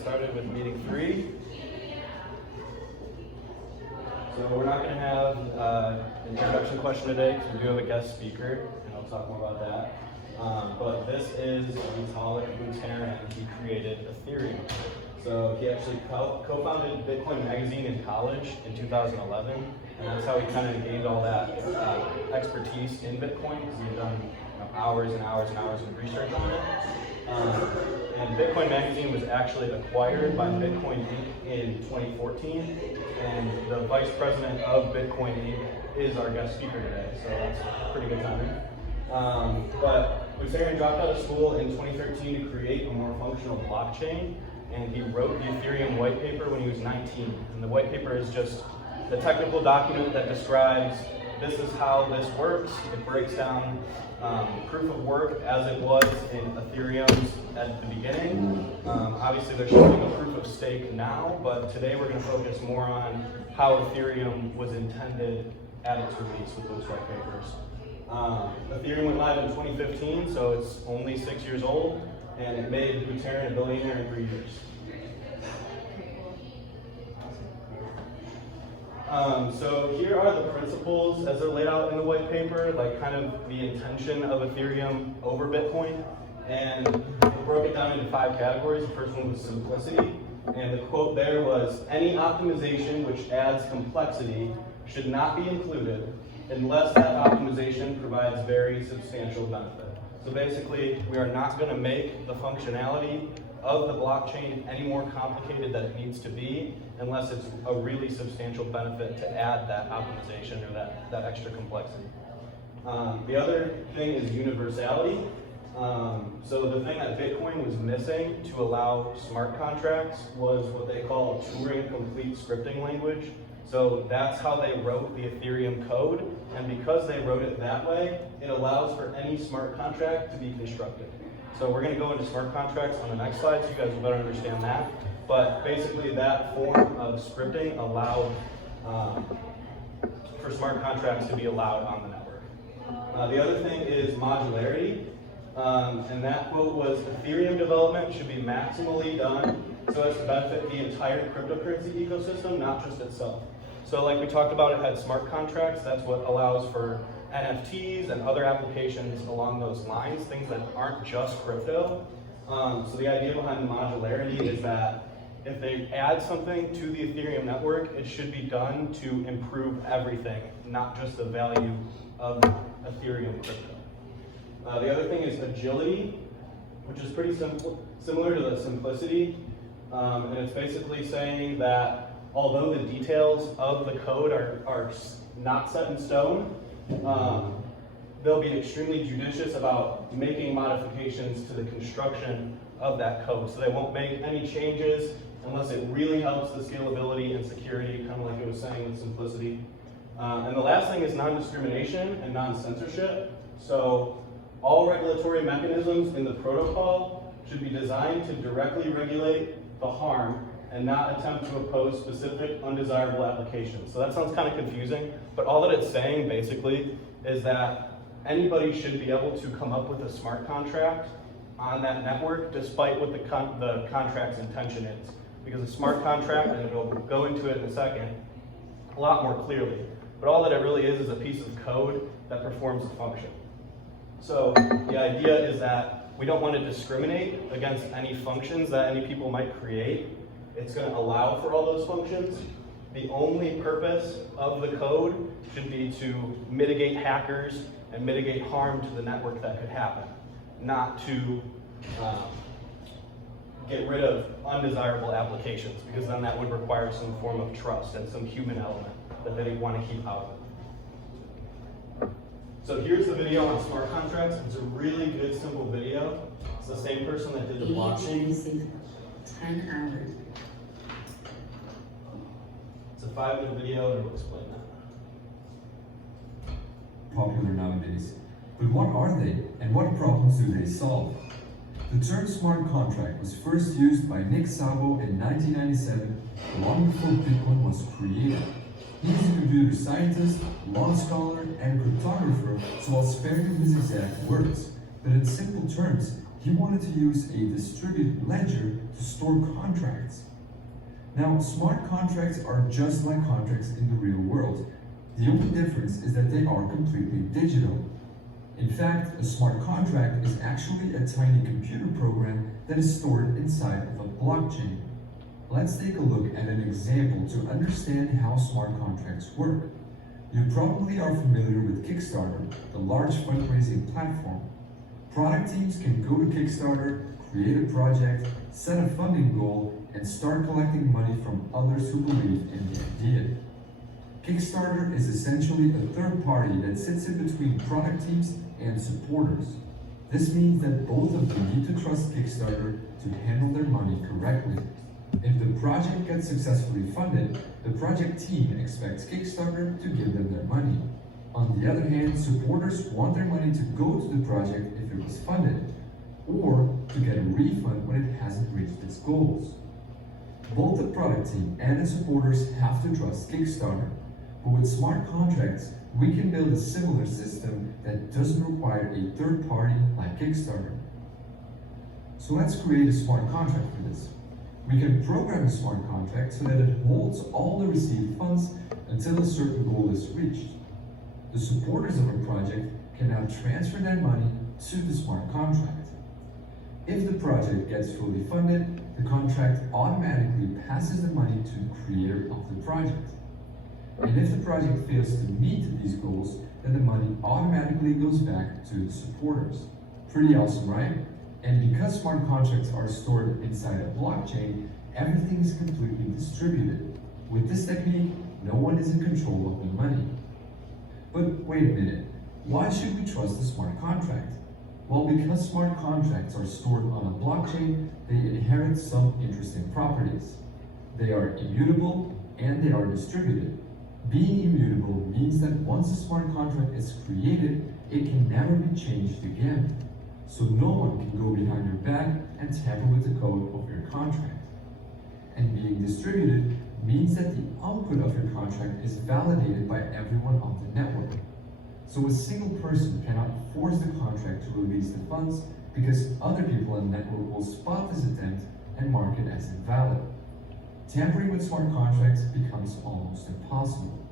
started with meeting 3. So we're not going to have an introduction question today because we do have a guest speaker, and I'll talk more about that. But this is Untitled Chapter. He created Ethereum. So he actually co-founded Bitcoin Magazine in college in 2011, and that's how he kind of gained all that expertise in Bitcoin, because he had done hours and hours and hours of research on it. And Bitcoin Magazine was actually acquired by Bitcoin Inc. in 2014, and the vice president of Bitcoin Inc. is our guest speaker today, so that's pretty good timing. But Lucerian dropped out of school in 2013 to create a more functional blockchain, and he wrote the Ethereum white paper when he was 19. And the white paper is just the technical document that describes this is how this works. It breaks down proof of work as it was in Ethereum at the beginning. Obviously they're showing a proof of stake now, but today we're going to focus more on how Ethereum was intended at its release with those white papers. Ethereum went live in 2015, so it's only 6 years old, and it made Lucerian a billionaire in 3 years. So here are the principles as they're laid out in the white paper, like kind of the intention of Ethereum over Bitcoin. And it broke it down into 5 categories. The first one was simplicity. And the quote there was, any optimization which adds complexity should not be included unless that optimization provides very substantial benefit. So basically, we are not going to make the functionality of the blockchain any more complicated than it needs to be unless it's a really substantial benefit to add that optimization or that extra complexity. The other thing is universality. So the thing that Bitcoin was missing to allow smart contracts was what they call Turing complete scripting language. So that's how they wrote the Ethereum code, and because they wrote it that way, it allows for any smart contract to be constructed. So we're going to go into smart contracts on the next slide, so you guys will better understand that. But basically that form of scripting allowed for smart contracts to be allowed on the network. The other thing is modularity, and that quote was, Ethereum development should be maximally done so as to benefit the entire cryptocurrency ecosystem, not just itself. So like we talked about, it had smart contracts. That's what allows for NFTs and other applications along those lines, things that aren't just crypto. So the idea behind the modularity is that if they add something to the Ethereum network, it should be done to improve everything, not just the value of Ethereum crypto. The other thing is agility, which is pretty similar to the simplicity. And it's basically saying that although the details of the code are not set in stone, they'll be extremely judicious about making modifications to the construction of that code. So they won't make any changes unless it really helps the scalability and security, kind of like it was saying with simplicity. And the last thing is non-discrimination and non-censorship. So all regulatory mechanisms in the protocol should be designed to directly regulate the harm and not attempt to oppose specific undesirable applications. So that sounds kind of confusing, but all that it's saying basically is that anybody should be able to come up with a smart contract on that network despite what the contract's intention is. Because a smart contract, and it'll go into it in a second, a lot more clearly, but all that it really is a piece of code that performs a function. So the idea is that we don't want to discriminate against any functions that any people might create. It's going to allow for all those functions. The only purpose of the code should be to mitigate hackers and mitigate harm to the network that could happen, not to get rid of undesirable applications, because then that would require some form of trust and some human element that they want to keep out of. So here's the video on smart contracts. It's a really good, simple video. It's the same person that did the blockchain. 10 hours. It's a 5-minute video and it'll explain that. Popular nowadays. But what are they and what problems do they solve? The term smart contract was first used by Nick Szabo in 1997, long before Bitcoin was created. He is a computer scientist, law scholar, and cryptographer, so I'll spare you his exact words. But in simple terms, He wanted to use a distributed ledger to store contracts. Now, smart contracts are just like contracts in the real world. The only difference is that they are completely digital. In fact, a smart contract is actually a tiny computer program that is stored inside of a blockchain. Let's take a look at an example to understand how smart contracts work. You probably are familiar with Kickstarter, the large fundraising platform. Product teams can go to Kickstarter, create a project, set a funding goal, and start collecting money from others who believe in the idea. Kickstarter is essentially a third party that sits in between product teams and supporters. This means that both of them need to trust Kickstarter to handle their money correctly. If the project gets successfully funded, the project team expects Kickstarter to give them their money. On the other hand, supporters want their money to go to the project if it was funded, or to get a refund when it hasn't reached its goals. Both the product team and the supporters have to trust Kickstarter, but with smart contracts, we can build a similar system that doesn't require a third party like Kickstarter. So let's create a smart contract for this. We can program a smart contract so that it holds all the received funds until a certain goal is reached. The supporters of a project can now transfer their money to the smart contract. If the project gets fully funded, the contract automatically passes the money to the creator of the project. And if the project fails to meet these goals, then the money automatically goes back to the supporters. Pretty awesome, right? And because smart contracts are stored inside a blockchain, everything is completely distributed. With this technique, no one is in control of the money. But wait a minute, why should we trust a smart contract? Well, because smart contracts are stored on a blockchain, they inherit some interesting properties. They are immutable and they are distributed. Being immutable means that once a smart contract is created, it can never be changed again. So no one can go behind your back and tamper with the code of your contract. And being distributed means that the output of your contract is validated by everyone on the network. So a single person cannot force the contract to release the funds because other people on the network will spot this attempt and mark it as invalid. Tampering with smart contracts becomes almost impossible.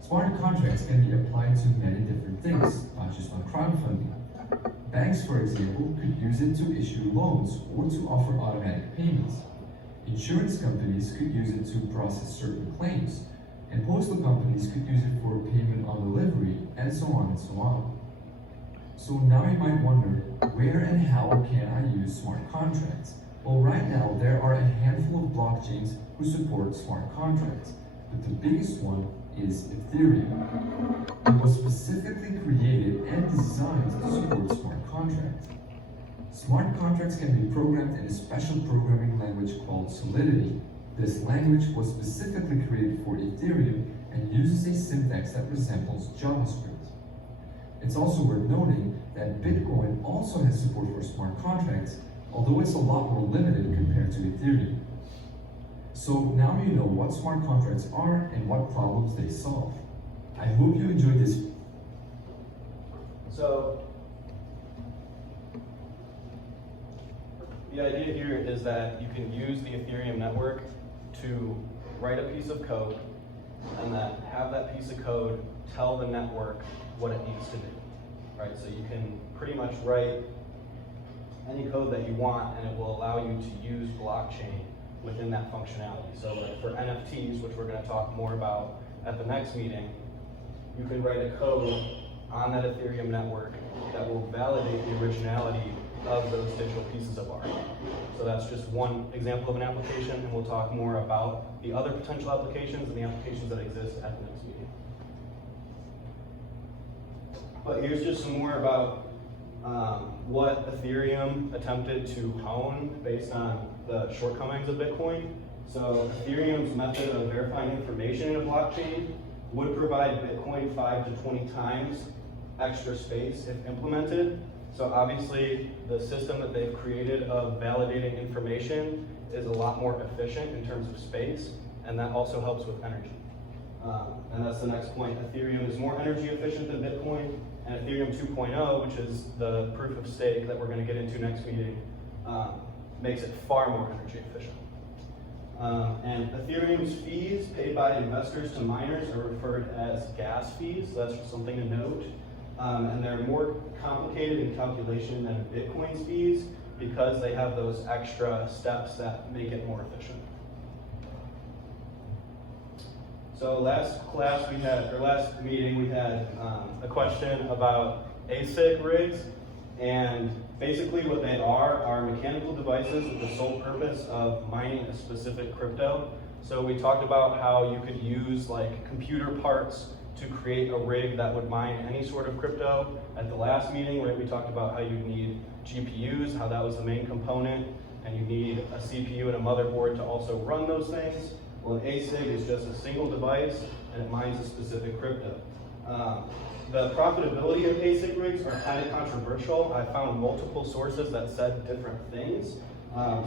Smart contracts can be applied to many different things, not just on crowdfunding. Banks, for example, could use it to issue loans or to offer automatic payments. Insurance companies could use it to process certain claims, and postal companies could use it for payment on delivery, and so on and so on. So now you might wonder, where and how can I use smart contracts? Well, right now there are a handful of blockchains who support smart contracts, but the biggest one is Ethereum. It was specifically created and designed to support smart contracts. Smart contracts can be programmed in a special programming language called Solidity. This language was specifically created for Ethereum and uses a syntax that resembles JavaScript. It's also worth noting that Bitcoin also has support for smart contracts, although it's a lot more limited compared to Ethereum. So now you know what smart contracts are and what problems they solve. I hope you enjoyed this. So, the idea here is that you can use the Ethereum network to write a piece of code and then have that piece of code tell the network what it needs to do, right? So you can pretty much write any code that you want and it will allow you to use blockchain within that functionality. So like for NFTs, which we're going to talk more about at the next meeting, you can write a code on that Ethereum network that will validate the originality of those digital pieces of art. So that's just one example of an application, and we'll talk more about the other potential applications and the applications that exist at the next meeting. But here's just some more about what Ethereum attempted to hone based on the shortcomings of Bitcoin. So Ethereum's method of verifying information in a blockchain would provide Bitcoin 5 to 20 times extra space if implemented. So obviously the system that they've created of validating information is a lot more efficient in terms of space, and that also helps with energy. And that's the next point. Ethereum is more energy efficient than Bitcoin, And Ethereum 2.0, which is the proof of stake that we're going to get into next meeting, makes it far more energy efficient. And Ethereum's fees paid by investors to miners are referred as gas fees. So that's just something to note. And they're more complicated in calculation than Bitcoin's fees because they have those extra steps that make it more efficient. So last meeting we had a question about Asic Rigs, and basically what they are mechanical devices with the sole purpose of mining a specific crypto. So we talked about how you could use like computer parts to create a rig that would mine any sort of crypto. At the last meeting, right, we talked about how you need GPUs, how that was the main component, and you need a CPU and a motherboard to also run those things. Well, an ASIC is just a single device, and it mines a specific crypto. The profitability of ASIC rigs are kind of controversial. I found multiple sources that said different things.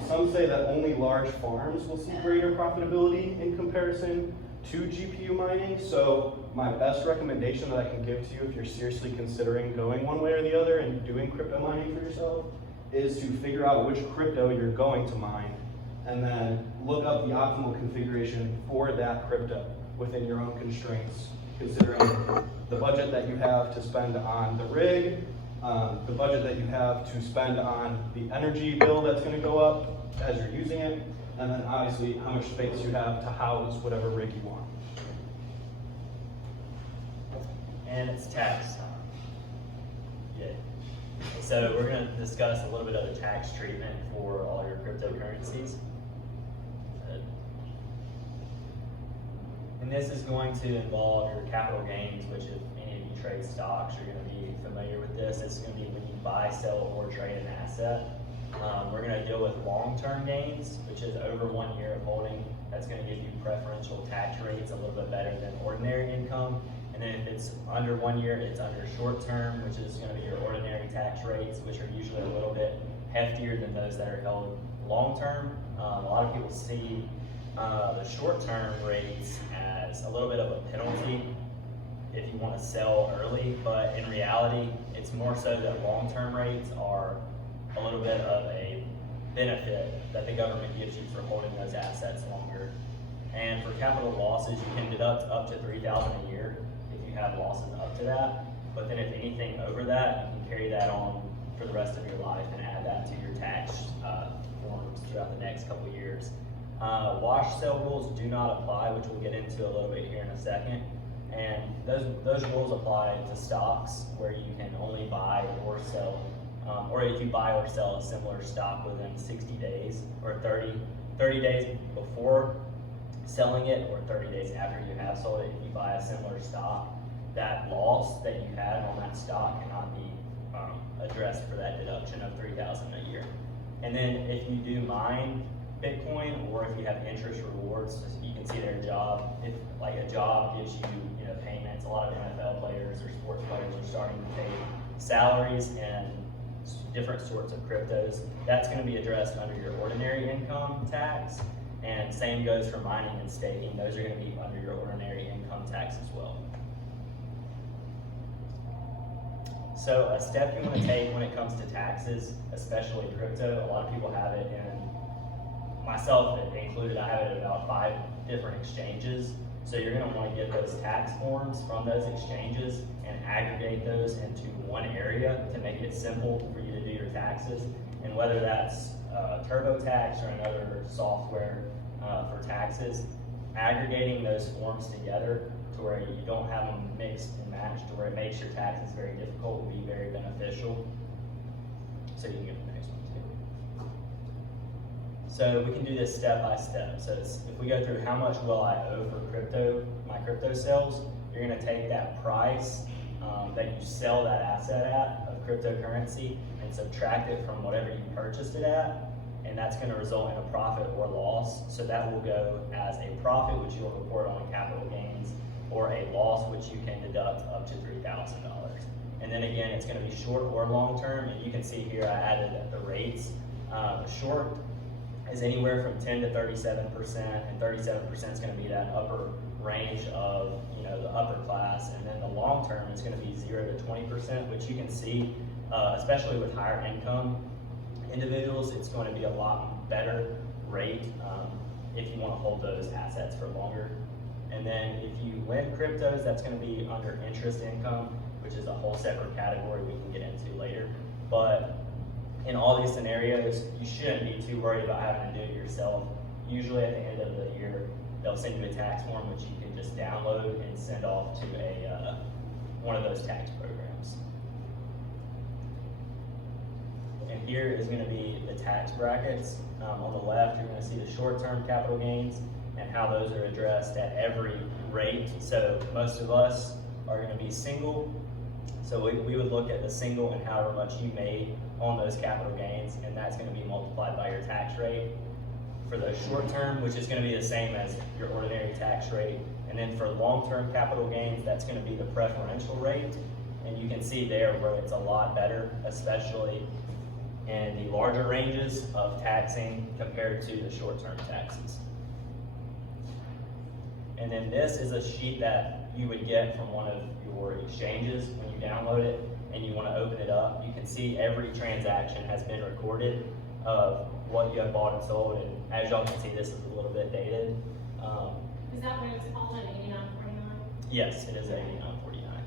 Some say that only large farms will see greater profitability in comparison to GPU mining. So my best recommendation that I can give to you if you're seriously considering going one way or the other and doing crypto mining for yourself is to figure out which crypto you're going to mine and then look up the optimal configuration for that crypto within your own constraints, considering the budget that you have to spend on the rig, the budget that you have to spend on the energy bill that's going to go up as you're using it, and then obviously how much space you have to house whatever rig you want. And it's tax time. Yeah. So we're going to discuss a little bit of the tax treatment for all your cryptocurrencies. And this is going to involve your capital gains, which if any of you trade stocks, you're going to be familiar with this. It's going to be when you buy, sell, or trade an asset. We're going to deal with long-term gains, which is over 1 year of holding. That's going to give you preferential tax rates, a little bit better than ordinary income. And then if it's under 1 year, it's under short-term, which is going to be your ordinary tax rates, which are usually a little bit heftier than those that are held long-term. A lot of people see the short-term rates as a little bit of a penalty if you want to sell early, but in reality, it's more so that long-term rates are a little bit of a benefit that the government gives you for holding those assets longer. And for capital losses, you can deduct up to $3,000 a year if you have losses up to that. But then if anything over that, you can carry that on for the rest of your life and add that to your tax forms throughout the next couple years. Wash sale rules do not apply, which we'll get into a little bit here in a second. And those rules apply to stocks where you can only buy or sell, or if you buy or sell a similar stock within 60 days or 30 days before selling it or 30 days after you have sold it. If you buy a similar stock, that loss that you had on that stock cannot be addressed for that deduction of $3,000 a year. And then if you do mine Bitcoin, or if you have interest rewards, you can see their job. If like a job gives you, payments, a lot of NFL players or sports players are starting to pay salaries and different sorts of cryptos. That's going to be addressed under your ordinary income tax, and same goes for mining and staking. Those are going to be under your ordinary income tax as well. So a step you want to take when it comes to taxes, especially crypto, a lot of people have it in, myself included, I have it at about 5 different exchanges. So you're going to want to get those tax forms from those exchanges and aggregate those into one area to make it simple for you to do your taxes. And whether that's TurboTax or another software for taxes, aggregating those forms together to where you don't have them mixed and matched to where it makes your taxes very difficult will be very beneficial. So you can get the next one too. So we can do this step by step. So if we go through how much will I owe for my crypto sales, you're going to take that price that you sell that asset at of cryptocurrency and subtract it from whatever you purchased it at, and that's going to result in a profit or loss. So that will go as a profit, which you'll report on capital gains, or a loss, which you can deduct up to $3,000. And then again, it's going to be short or long term, and you can see here I added the rates. Short is anywhere from 10 to 37%, and 37% is going to be that upper range of, you know, the upper class, and then the long term is going to be 0 to 20%, which you can see, especially with higher income individuals, it's going to be a lot better rate if you want to hold those assets for longer. And then if you lend cryptos, that's going to be under interest income, which is a whole separate category we can get into later. But in all these scenarios, you shouldn't be too worried about having to do it yourself. Usually at the end of the year, they'll send you a tax form which you can just download and send off to a one of those tax programs. And here is going to be the tax brackets. On the left, you're going to see the short-term capital gains and how those are addressed at every rate. So most of us are going to be single. So we would look at the single and however much you made on those capital gains, and that's going to be multiplied by your tax rate. For the short term, which is going to be the same as your ordinary tax rate. And then for long-term capital gains, that's going to be the preferential rate. And you can see there where it's a lot better, especially in the larger ranges of taxing compared to the short-term taxes. And then this is a sheet that you would get from one of your exchanges when you download it and you want to open it up. You can see every transaction has been recorded of what you have bought and sold, and as y'all can see, this is a little bit dated. Is that what it's called, an 8949? Yes, it is 8949.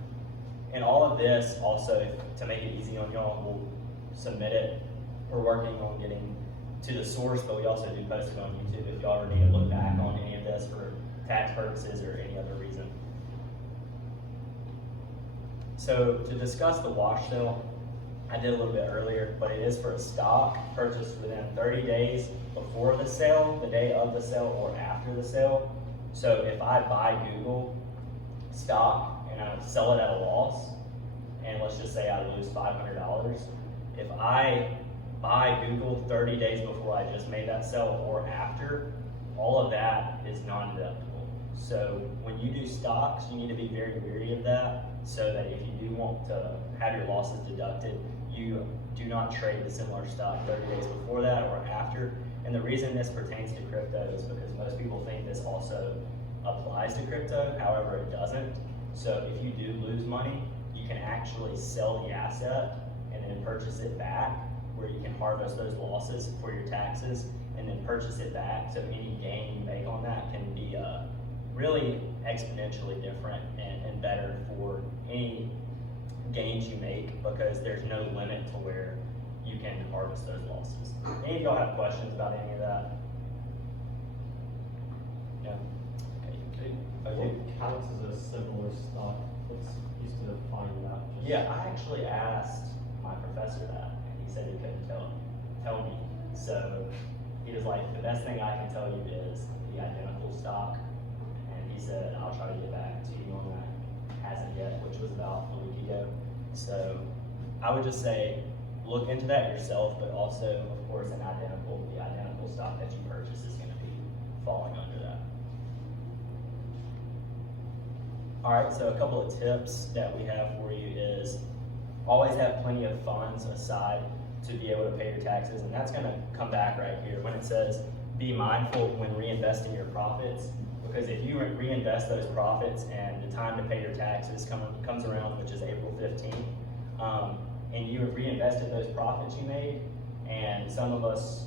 And all of this also, to make it easy on y'all, we'll submit it. We're working on getting to the source, but we also do post it on YouTube if y'all ever need to look back on any of this for tax purposes or any other reason. So to discuss the wash sale, I did a little bit earlier, but it is for a stock purchased within 30 days before the sale, the day of the sale, or after the sale. So if I buy Google stock and I sell it at a loss, and let's just say I lose $500, if I buy Google 30 days before I just made that sale or after, all of that is non-deductible. So when you do stocks, you need to be very wary of that, so that if you do want to have your losses deducted, you do not trade the similar stock 30 days before that or after. And the reason this pertains to crypto is because most people think this also applies to crypto, however it doesn't. So if you do lose money, you can actually sell the asset and then purchase it back, where you can harvest those losses for your taxes and then purchase it back. So any gain you make on that can be really exponentially different and better for any gains you make, because there's no limit to where you can harvest those losses. Any of y'all have questions about any of that? No? Okay. What counts as a similar stock? What's used to define that? Yeah, I actually asked my professor that, and he said he couldn't tell me. So he was like, the best thing I can tell you is the identical stock. And he said, I'll try to get back to you on that. Hasn't yet, which was about a week ago. So I would just say, look into that yourself, but also, of course, the identical stock that you purchase is going to be falling under that. All right, so a couple of tips that we have for you is always have plenty of funds aside to be able to pay your taxes, and that's going to come back right here when it says be mindful when reinvesting your profits, because if you reinvest those profits and the time to pay your taxes comes around, which is April 15th, and you have reinvested those profits you made, and some of us,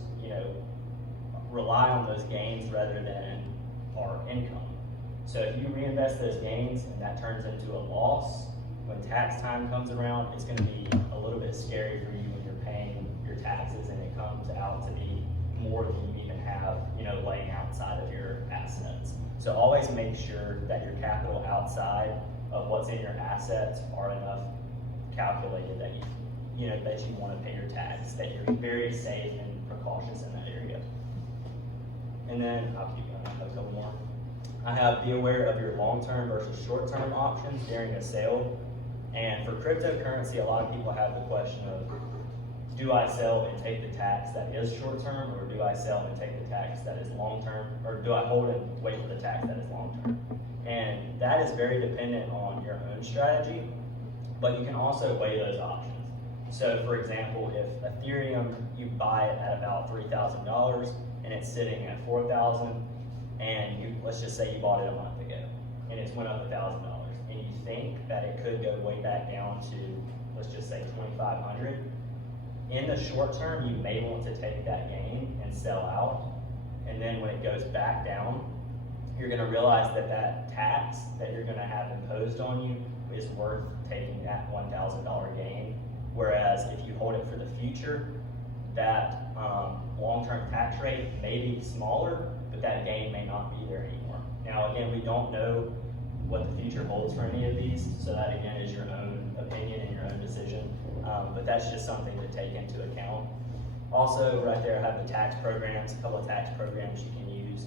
rely on those gains rather than our income. So if you reinvest those gains and that turns into a loss, when tax time comes around, it's going to be a little bit scary for you when you're paying your taxes and it comes out to be more than you even have, laying outside of your assets. So always make sure that your capital outside of what's in your assets are enough calculated that that you want to pay your tax, that you're very safe and precautious in that area. And then I'll keep going. I have a couple more. I have be aware of your long-term versus short-term options during a sale. And for cryptocurrency, a lot of people have the question of, do I sell and take the tax that is short-term, or do I sell and take the tax that is long-term, or do I hold and wait for the tax that is long-term? And that is very dependent on your own strategy, but you can also weigh those options. So for example, if Ethereum, you buy it at about $3,000, and and it's sitting at 4,000, and you, let's just say you bought it a month ago, and it's went up $1,000, and you think that it could go way back down to, let's just say 2,500. In the short term, you may want to take that gain and sell out, and then when it goes back down, you're gonna realize that that tax that you're gonna have imposed on you is worth taking that $1,000 gain. Whereas if you hold it for the future, that long-term tax rate may be smaller, but that gain may not be there anymore. Now, again, we don't know what the future holds for any of these, so that again is your own opinion and your own decision. But that's just something to take into account. Also, right there, I have the tax programs, a couple of tax programs you can use.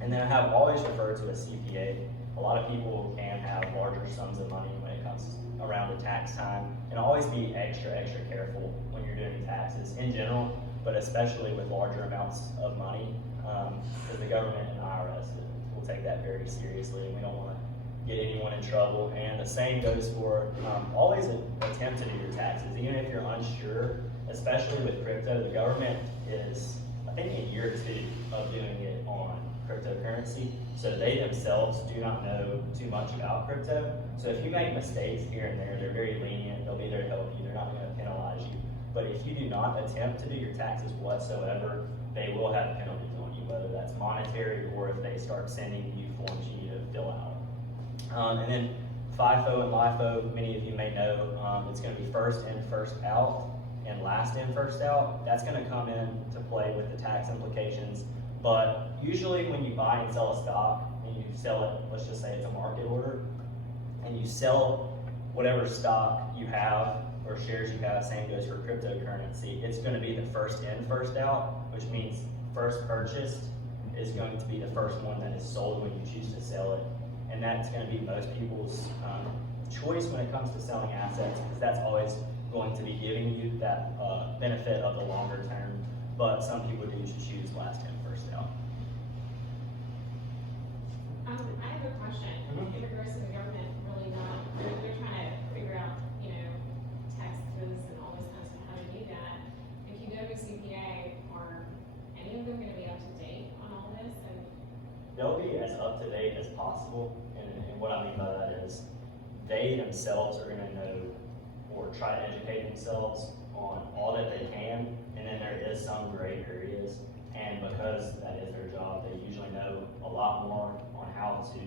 And then I have always referred to a CPA. A lot of people can have larger sums of money when it comes around the tax time, and always be extra careful when you're doing taxes in general, but especially with larger amounts of money, because the government and IRS will take that very seriously, and we don't want to get anyone in trouble. And the same goes for always attempt to do your taxes, even if you're unsure, especially with crypto. The government is, I think, a year or two of doing it on cryptocurrency, so they themselves do not know too much about crypto. So if you make mistakes here and there, they're very lenient, they'll be there to help you, they're not going to penalize you. But if you do not attempt to do your taxes whatsoever, they will have penalties on you, whether that's monetary or if they start sending you forms you need to fill out. And then FIFO and LIFO, many of you may know, it's going to be first in, first out, and last in, first out. That's going to come into play with the tax implications. But usually when you buy and sell a stock, and you sell it, let's just say it's a market order, and you sell whatever stock you have or shares you have, same goes for cryptocurrency, it's going to be the first in, first out, which means first purchased is going to be the first one that is sold when you choose to sell it. And that's going to be most people's choice when it comes to selling assets, because that's always going to be giving you that benefit of the longer term. But some people do choose last in, first out. I have a question. In regards to the government really not, they're trying to figure out, taxes and all this kind of stuff, how to do that. If you go to CPA, are any of them gonna be up to date on all this? And They'll be as up to date as possible, and what I mean by that is they themselves are gonna know or try to educate themselves on all that they can, and then there is some gray areas, and because that is their job, they usually know a lot more on how to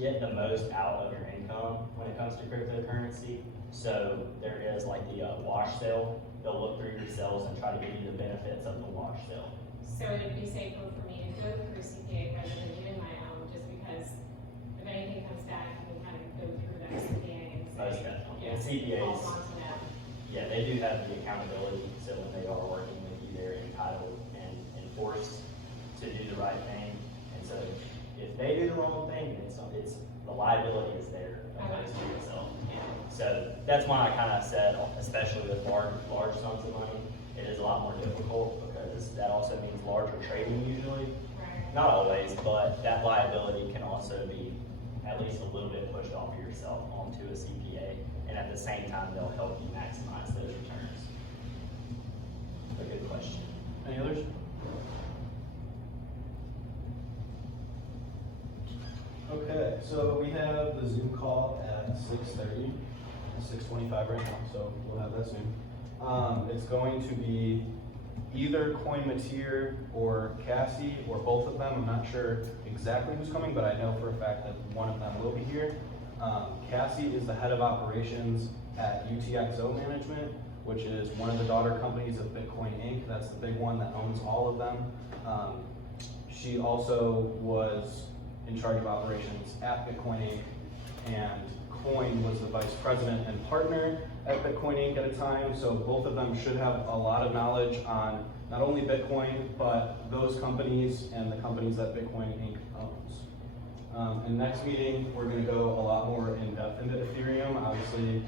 get the most out of your income when it comes to cryptocurrency. So there is like the wash sale. They'll look through your sales and try to give you the benefits of the wash sale. so it'd be safer for me to go through CPA rather than doing my own, just because if anything comes back, you can kind of go through that CPA and say. Most definitely. Yeah, And CPAs, falls onto them. yeah, they do have the accountability, so when they are working with you, they're entitled and enforced to do the right thing. And so if they do the wrong thing, it's the liability is there opposed to yourself. So that's why I kind of said, especially with large sums of money, it is a lot more difficult, because that also means larger trading usually. Right. Not always, but that liability can also be at least a little bit pushed off of yourself onto a CPA, and at the same time, they'll help you maximize those returns. A good question. Any others? Okay, so we have the Zoom call at 6:30, 6:25 right now, so we'll have that soon. It's going to be either Coinmateer or Cassie, or both of them. I'm not sure exactly who's coming, but I know for a fact that one of them will be here. Cassie is the head of operations at UTXO Management, which is one of the daughter companies of Bitcoin Inc. That's the big one that owns all of them. She also was in charge of operations at Bitcoin Inc. and Coin was the vice president and partner at Bitcoin Inc. at a time. So both of them should have a lot of knowledge on not only Bitcoin, but those companies and the companies that Bitcoin Inc. owns. In the next meeting, we're going to go a lot more in depth into Ethereum. Obviously,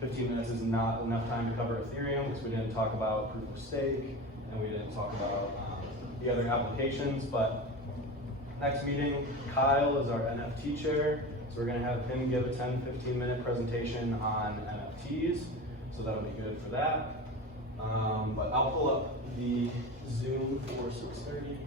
15 minutes is not enough time to cover Ethereum because we didn't talk about proof of stake and we didn't talk about the other applications. But next meeting, Kyle is our NFT chair. So we're going to have him give a 10-15 minute presentation on NFTs. So that'll be good for that. But I'll pull up the Zoom for 6:30.